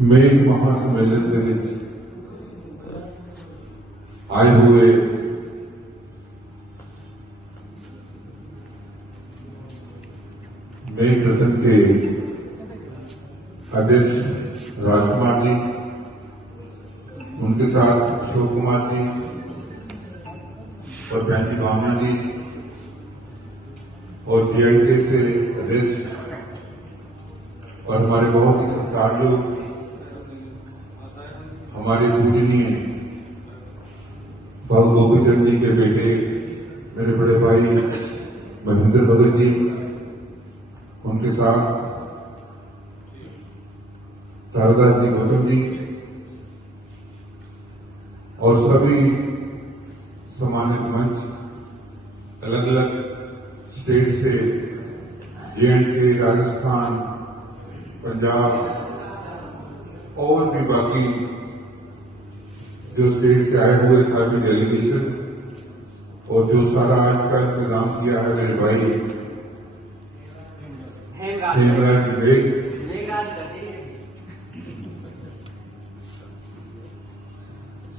मेघ महासम्मेलन के विच आए हुए मेघ रतन के अध्यक्ष राजकुमार जी, उनके साथ अशोक कुमार जी और बहन जी भावना जी और JNK से अध्यक्ष और हमारे बहुत ही सत्कार लोग, हमारे पूजनीय भाव गोपी चंद जी के बेटे मेरे बड़े भाई महेंद्र भगत जी, उनके साथ तारादास जी गौतम जी और सभी सम्मानित मंच अलग अलग स्टेट से JNK, राजस्थान, पंजाब और भी बाकी जो स्टेट से आए हुए सारी डेलीगेशन और जो सारा आज का इंतजाम किया है मेरे भाई हेमराज जी।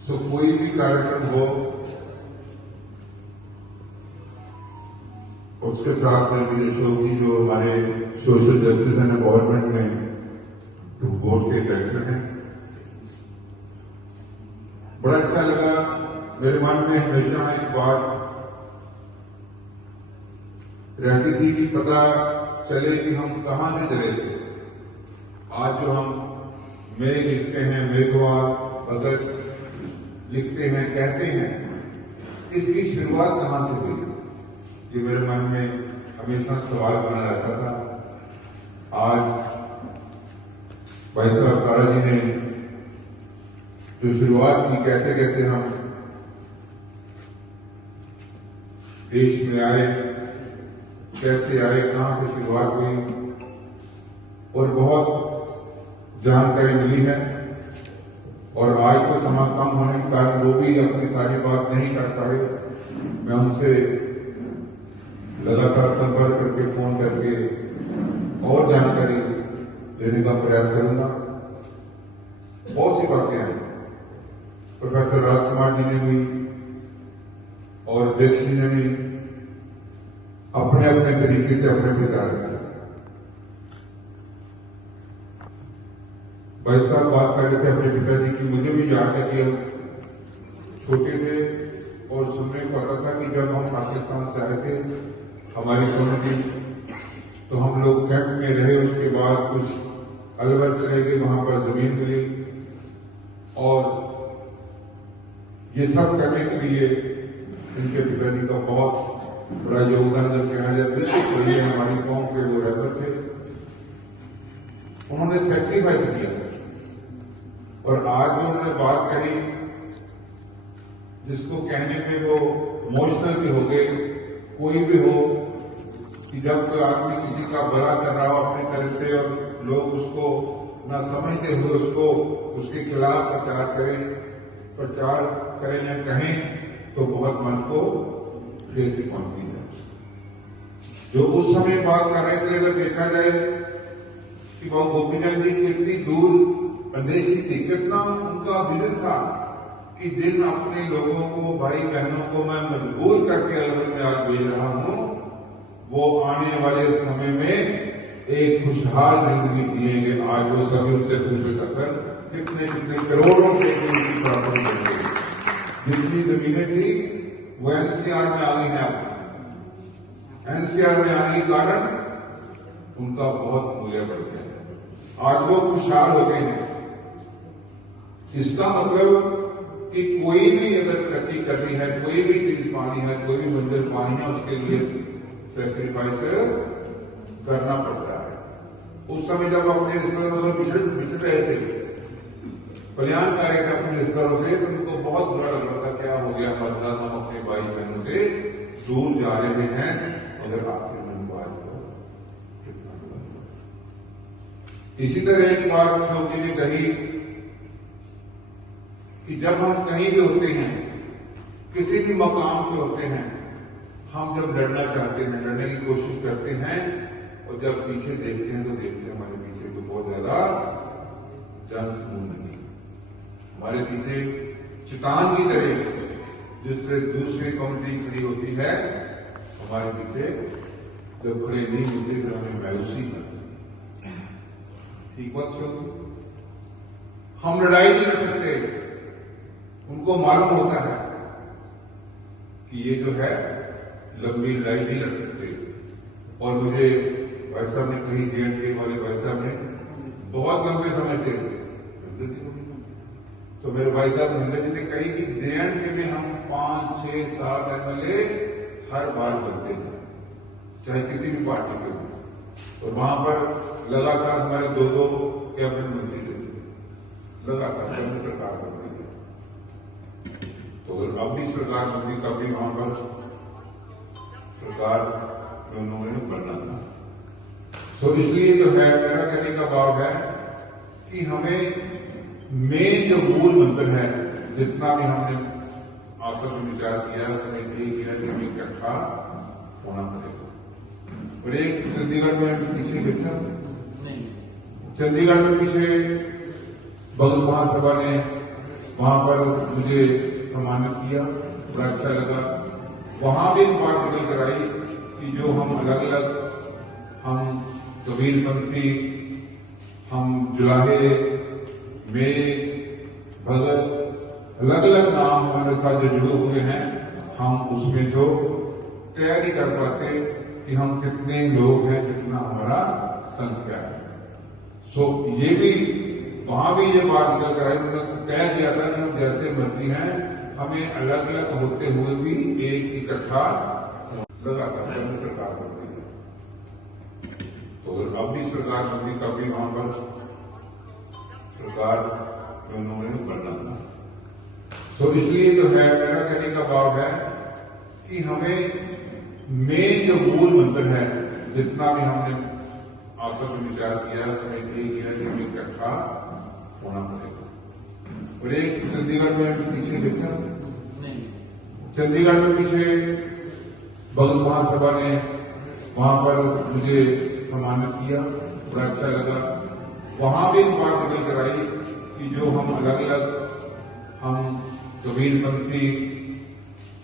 सो कोई भी कार्यक्रम हो उसके साथ में भी अशोक जी जो हमारे सोशल जस्टिस एंड एम्पावरमेंट में बोर्ड के डायरेक्टर हैं, बड़ा अच्छा लगा। मेरे मन में हमेशा एक बात रहती थी कि पता चले कि हम कहां से चले थे। आज जो हम मेघ लिखते हैं, मेघवार भगत लिखते हैं, कहते हैं, इसकी शुरुआत कहां से हुई, ये मेरे मन में हमेशा सवाल बना रहता था। आज भाई साहब तारा जी ने जो शुरुआत की, कैसे कैसे हम देश में आए, कैसे आए, कहां से शुरुआत हुई और बहुत जानकारी मिली है। और आज तो समय कम होने के कारण वो भी अपनी सारी बात नहीं कर पाए। मैं उनसे लगातार संपर्क करके, फोन करके और जानकारी देने का प्रयास करूंगा। बहुत सी बातें हैं, प्रोफेसर राजकुमार जी ने भी और अध्यक्ष जी ने भी अपने अपने तरीके से अपने विचार किए। भाई साहब बात कर रहे थे अपने पिताजी की। मुझे भी याद है कि हम छोटे थे और सुनने को आता था कि जब हम पाकिस्तान से आए थे, हमारी कम्युनिटी, तो हम लोग कैंप में रहे। उसके बाद कुछ अलवर चले गए, वहां पर जमीन मिली और ये सब करने के लिए इनके पिताजी का बहुत बड़ा योगदान। जब कहा जाता है तो ये हमारी कौम के वो रहते थे, उन्होंने सेक्रीफाइस किया। और आज जो उन्होंने बात कही, जिसको कहने में वो इमोशनल भी हो गए, कोई भी हो, कि जब कोई आदमी किसी का भला कर रहा हो अपनी तरफ से और लोग उसको ना समझते हुए उसको उसके खिलाफ प्रचार करें या कहें, तो बहुत मन को ठेस पहुंचती है। जो उस समय बात कर रहे थे, अगर देखा जाए कि बाबू गोपीचंद जी कितनी दूर प्रदेशी थी, कितना उनका विजन था कि जिन अपने लोगों को, भाई बहनों को मैं मजबूर करके अलवर में आज भेज रहा हूं, वो आने वाले समय में एक खुशहाल जिंदगी जिएंगे। आज वो सभी उनसे पूछो जाकर कितने कितने करोड़ों के प्रॉपर्टी मिलेगी। जितनी जमीनें थी वो NCR में आ गई हैं। NCR में आने के कारण उनका बहुत मूल्य बढ़ गया। आज वो खुशहाल हो गए हैं। इसका मतलब कि कोई भी अगर तरक्की करनी है, कोई भी चीज पानी है, कोई भी मंजिल पानी है, उसके लिए सैक्रिफाइस करना पड़ता है। उस समय जब अपने रिश्तेदारों से बिछड़ रहे थे, कल्याण कर रहे थे अपने रिश्तेदारों से, तो उनको बहुत बुरा लग रहा था, क्या हो गया हमारे साथ, हम अपने भाई बहनों से दूर जा रहे हैं। अगर आपके मन को आज कितना बुरा। इसी तरह एक बात अशोक जी ने कही कि जब हम कहीं भी होते हैं, किसी भी मकाम पे होते हैं, हम जब लड़ना चाहते हैं, लड़ने की कोशिश करते हैं, और जब पीछे देखते हैं तो देखते हैं हमारे पीछे तो बहुत ज्यादा जन समूह नहीं। हमारे पीछे चट्टान की तरह जिससे दूसरी कम्युनिटी खड़ी होती है, हमारे पीछे जब खड़े नहीं होते तो हमें मायूसी होती। ठीक बात सुन, हम लड़ाई नहीं लड़ सकते। उनको मालूम होता है कि ये जो है लंबी लड़ाई नहीं लड़ सकते। और मुझे भाई साहब ने कही, JNK वाले भाई साहब ने बहुत लंबे समय से, तो मेरे भाई साहब महेंद्र जी ने कही कि JNK में हम 5, 6, 7 MLA हर बार बनते हैं, चाहे किसी भी पार्टी के हो। और वहां पर लगातार हमारे 2-2 कैबिनेट मंत्री रहे, लगातार कैबिनेट सरकार बनती है। तो अगर अब भी सरकार बनती तब भी वहां पर सरकार उन्होंने बनना था। तो इसलिए जो है मेरा कहने का भाव है कि हमें मेन जो मूल मंत्र है, जितना भी हमने आपस में विचार किया उसमें ये किया कि हमें इकट्ठा होना पड़ेगा। और एक चंडीगढ़ में पीछे देखा, चंडीगढ़ में पीछे भगत महासभा ने वहां पर मुझे सम्मानित किया, बड़ा अच्छा लगा। वहां भी एक बात निकल कर आई कि जो हम अलग अलग, हम कबीरपंथी, हम जुलाहे, मेघ, भगत, अलग अलग नाम हमारे साथ जो जुड़े हुए हैं, हम उसमें जो तय नहीं कर पाते कि हम कितने लोग हैं, कितना हमारा संख्या है। सो ये भी वहां भी ये बात निकल कर आई, उन्होंने तय किया था कि हम जैसे मर्जी हैं, हमें अलग अलग होते हुए भी एक इकट्ठा लगातार सरकार बनती है। तो अगर अब भी सरकार बनती तब भी वहां पर सरकार उन्होंने बनना था। तो इसलिए जो है मेरा कहने का भाव है कि हमें मेन जो मूल मंत्र है, जितना भी हमने आपस में विचार किया उसमें ये किया कि हमें इकट्ठा होना पड़ेगा। और एक चंडीगढ़ में पीछे देखा, चंडीगढ़ में पीछे भगत महासभा ने वहां पर मुझे सम्मानित किया, बड़ा अच्छा लगा। वहां भी एक बात निकल कर आई कि जो हम अलग अलग, हम कबीरपंथी,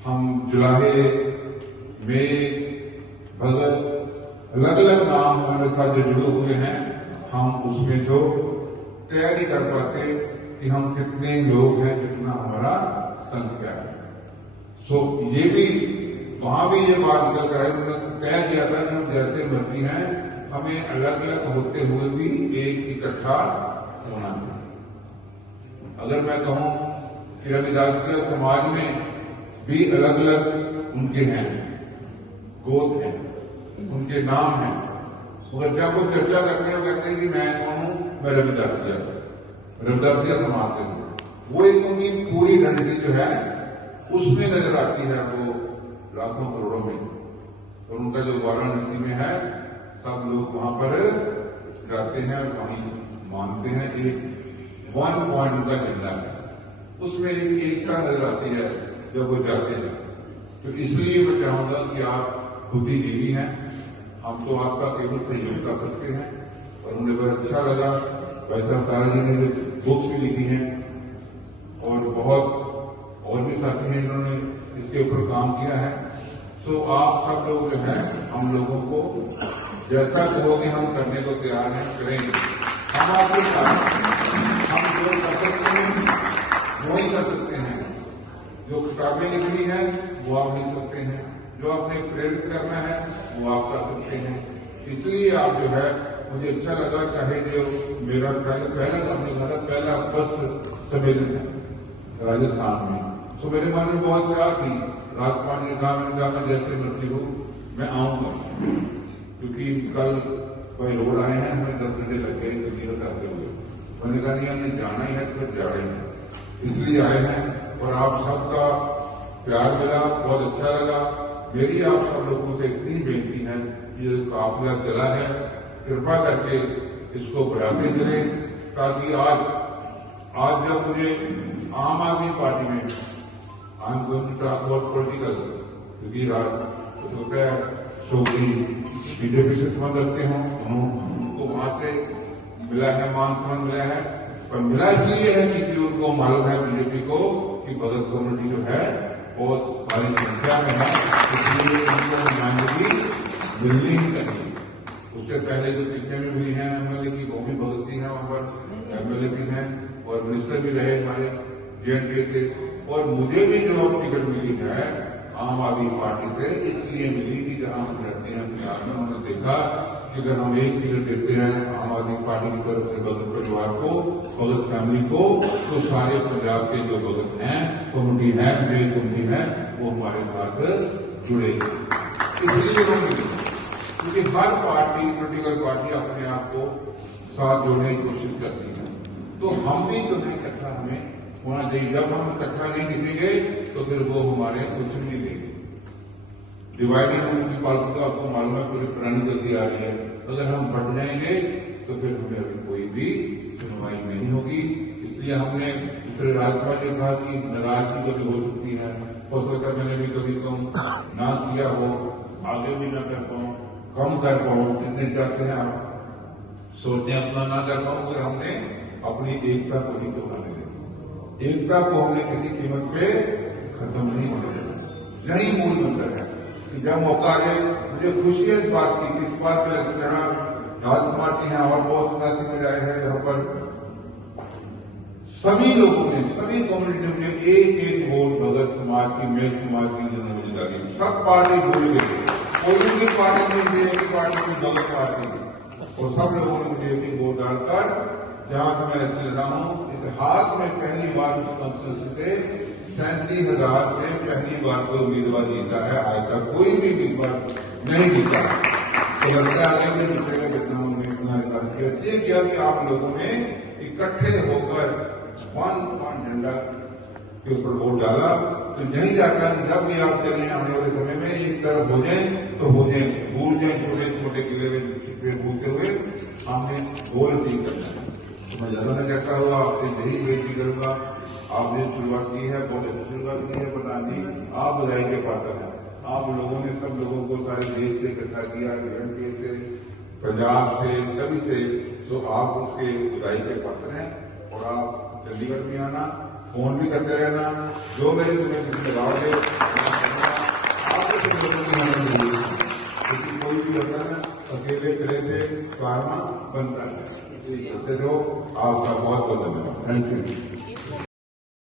हम जुलाहे, मेघ, भगत, अलग अलग नाम हमारे साथ जो जुड़े हुए हैं, हम उसमें जो तय नहीं कर पाते कि हम कितने लोग हैं, कितना हमारा संख्या है। सो ये भी वहां भी ये बात निकल कर आई, उन्होंने तय किया था कि हम जैसे मर्जी हैं, हमें अलग अलग होते हुए भी एक इकट्ठा होना है। अगर मैं कहूं कि रविदासिया समाज में भी अलग अलग उनके हैं, गोत्र हैं, उनके नाम हैं, मगर जब वो चर्चा करते हैं वो कहते हैं कि मैं कौन हूं, मैं रविदासिया समाज से हूं। वो एक उनकी पूरी रणनीति जो है उसमें नजर आती है, वो लाखों करोड़ों में। और उनका जो वाराणसी में है, सब लोग वहां पर जाते हैं और वहीं मानते हैं। एक 1 पॉइंट उनका झंडा है, उसमें एक एकता नजर आती है जब वो जाते हैं। तो इसलिए मैं चाहूंगा कि आप बुद्धिजीवी हैं, हम तो आपका केवल सहयोग कर सकते हैं। और मुझे बहुत अच्छा लगा, भाई साहब तारा जी ने बुक्स भी लिखी हैं और बहुत और भी साथी हैं जिन्होंने इसके ऊपर काम किया है। सो आप सब लोग जो है, हम लोगों को जैसा कहोगे हम करने को तैयार हैं, करेंगे। हम आपके साथ, हम जो कर सकते हैं वो ही कर सकते हैं। जो किताबें लिखनी है वो आप लिख सकते हैं, जो आपने प्रेरित करना है वो आप कर सकते हैं। इसलिए आप जो है, मुझे अच्छा लगा, चाहे जो मेरा पहला बस सम्मेलन है राजस्थान में, तो मेरे मन में बहुत चाह थी। राजपाल ने कहा, मैंने कहा मैं जैसे मर्जी हूँ मैं आऊंगा, क्योंकि कल कोई रोड आए हैं, हमें 10 घंटे लग गए चंडीगढ़ से आते हुए। मैंने कहा नहीं, हमने जाना ही है तो जा रहे हैं, इसलिए आए हैं। और आप सबका प्यार मिला, बहुत अच्छा लगा। मेरी आप सब लोगों से इतनी बेनती है कि ये काफिला चला है, कृपा करके इसको बढ़ाते चले, ताकि आज जब मुझे आम आदमी पार्टी में I am going to talk about political, क्योंकि होता है शोकी बीजेपी से संबंध रखते हों, उनको वहां से मिला है, मान सम्मान मिला है, पर मिला इसलिए है क्योंकि उनको मालूम है बीजेपी को कि भगत कम्युनिटी जो है बहुत भारी संख्या में है, इसलिए उनको नुमाइंदगी मिलनी ही चाहिए। उससे पहले जो दिखने में भी हैं एमएलए की, वो भी भगत है, वहां पर एमएलए भी हैं और मिनिस्टर भी रहे हमारे जेएनके से। और मुझे भी जो टिकट मिली है आम आदमी पार्टी से इसलिए मिली कि जहां हम लड़ते हैं पंजाब में, उन्होंने देखा कि अगर हम एक टिकट देते हैं आम आदमी पार्टी की तरफ से भगत परिवार को, भगत फैमिली को, तो सारे पंजाब के जो भगत हैं, कम्युनिटी है, मेन कम्युनिटी है, वो हमारे साथ जुड़ेगी। इसलिए हम मिले, क्योंकि हर पार्टी, पोलिटिकल पार्टी अपने आप को साथ जोड़ने की कोशिश करती है, तो हम भी जो है इकट्ठा हमें होना चाहिए। जब हम इकट्ठा नहीं दिखेंगे तो फिर वो हमारे कुछ नहीं देंगे। डिवाइडेड रूल की पॉलिसी तो आपको मालूम है पूरी पुरानी चलती आ रही है। अगर हम बढ़ जाएंगे तो फिर हमें अभी कोई भी सुनवाई नहीं होगी। इसलिए हमने दूसरे राज्यपाल ने कहा कि नाराजगी कभी हो सकती है, हो सकता है मैंने भी कभी कम ना किया हो, आगे भी ना कर पाऊं, कम कर पाऊं, जितने चाहते हैं आप सोचते हैं अपना ना कर पाऊं, अगर हमने अपनी एकता को नहीं तोड़ने देना, एकता को हमने किसी कीमत पे खत्म नहीं होने देना। यही मूल मंत्र है कि जब मौका आए, मुझे खुशी है इस बात की कि इस बार के इलेक्शन लड़ा राजकुमार जी हैं और बहुत से साथी मेरे आए हैं, यहाँ पर सभी लोगों ने, सभी कम्युनिटी ने मुझे एक एक वोट भगत समाज की, मेल समाज की जिन्होंने मुझे डाली। सब पार्टी भूल गई, कोई भी पार्टी नहीं थी, एक पार्टी की भगत पार्टी, और सब लोगों ने मुझे एक एक वोट डालकर, जहां से मैं इलेक्शन लड़ा हूं, इतिहास में पहली बार उस कांस्टिट्यूंसी से 37,000 से पहली बार कोई उम्मीदवार जीता है। आज तक कोई भी उम्मीदवार नहीं जीता। तो लगता है आगे भी जीतेगा, जितना हमने इतना किया इसलिए किया कि आप लोगों ने इकट्ठे होकर वन झंडा के ऊपर वोट डाला। तो यही जाता है कि जब भी आप चले आने वाले समय में एक तरफ हो जाए तो हो जाए, भूल जाए छोटे छोटे किले में छिपे भूलते हुए, हमने गोल सीख करना है। मैं ज्यादा न कहता हुआ आपसे यही बेनती करूंगा, आपने शुरुआत की है, बहुत अच्छी शुरुआत की है प्रधान जी, आप बधाई के पात्र हैं। आप लोगों ने सब लोगों को सारे देश से इकट्ठा किया, जेएनके से, पंजाब से, सभी से, तो आप उसके बधाई के पात्र हैं। और आप चंडीगढ़ भी आना, फोन भी करते रहना, जो मेरे तुम्हें लगाओगे आपको क्योंकि कोई भी होता है अकेले चले थे कारवा बनता है, इसलिए करते रहो। आपका बहुत बहुत धन्यवाद। Thank you.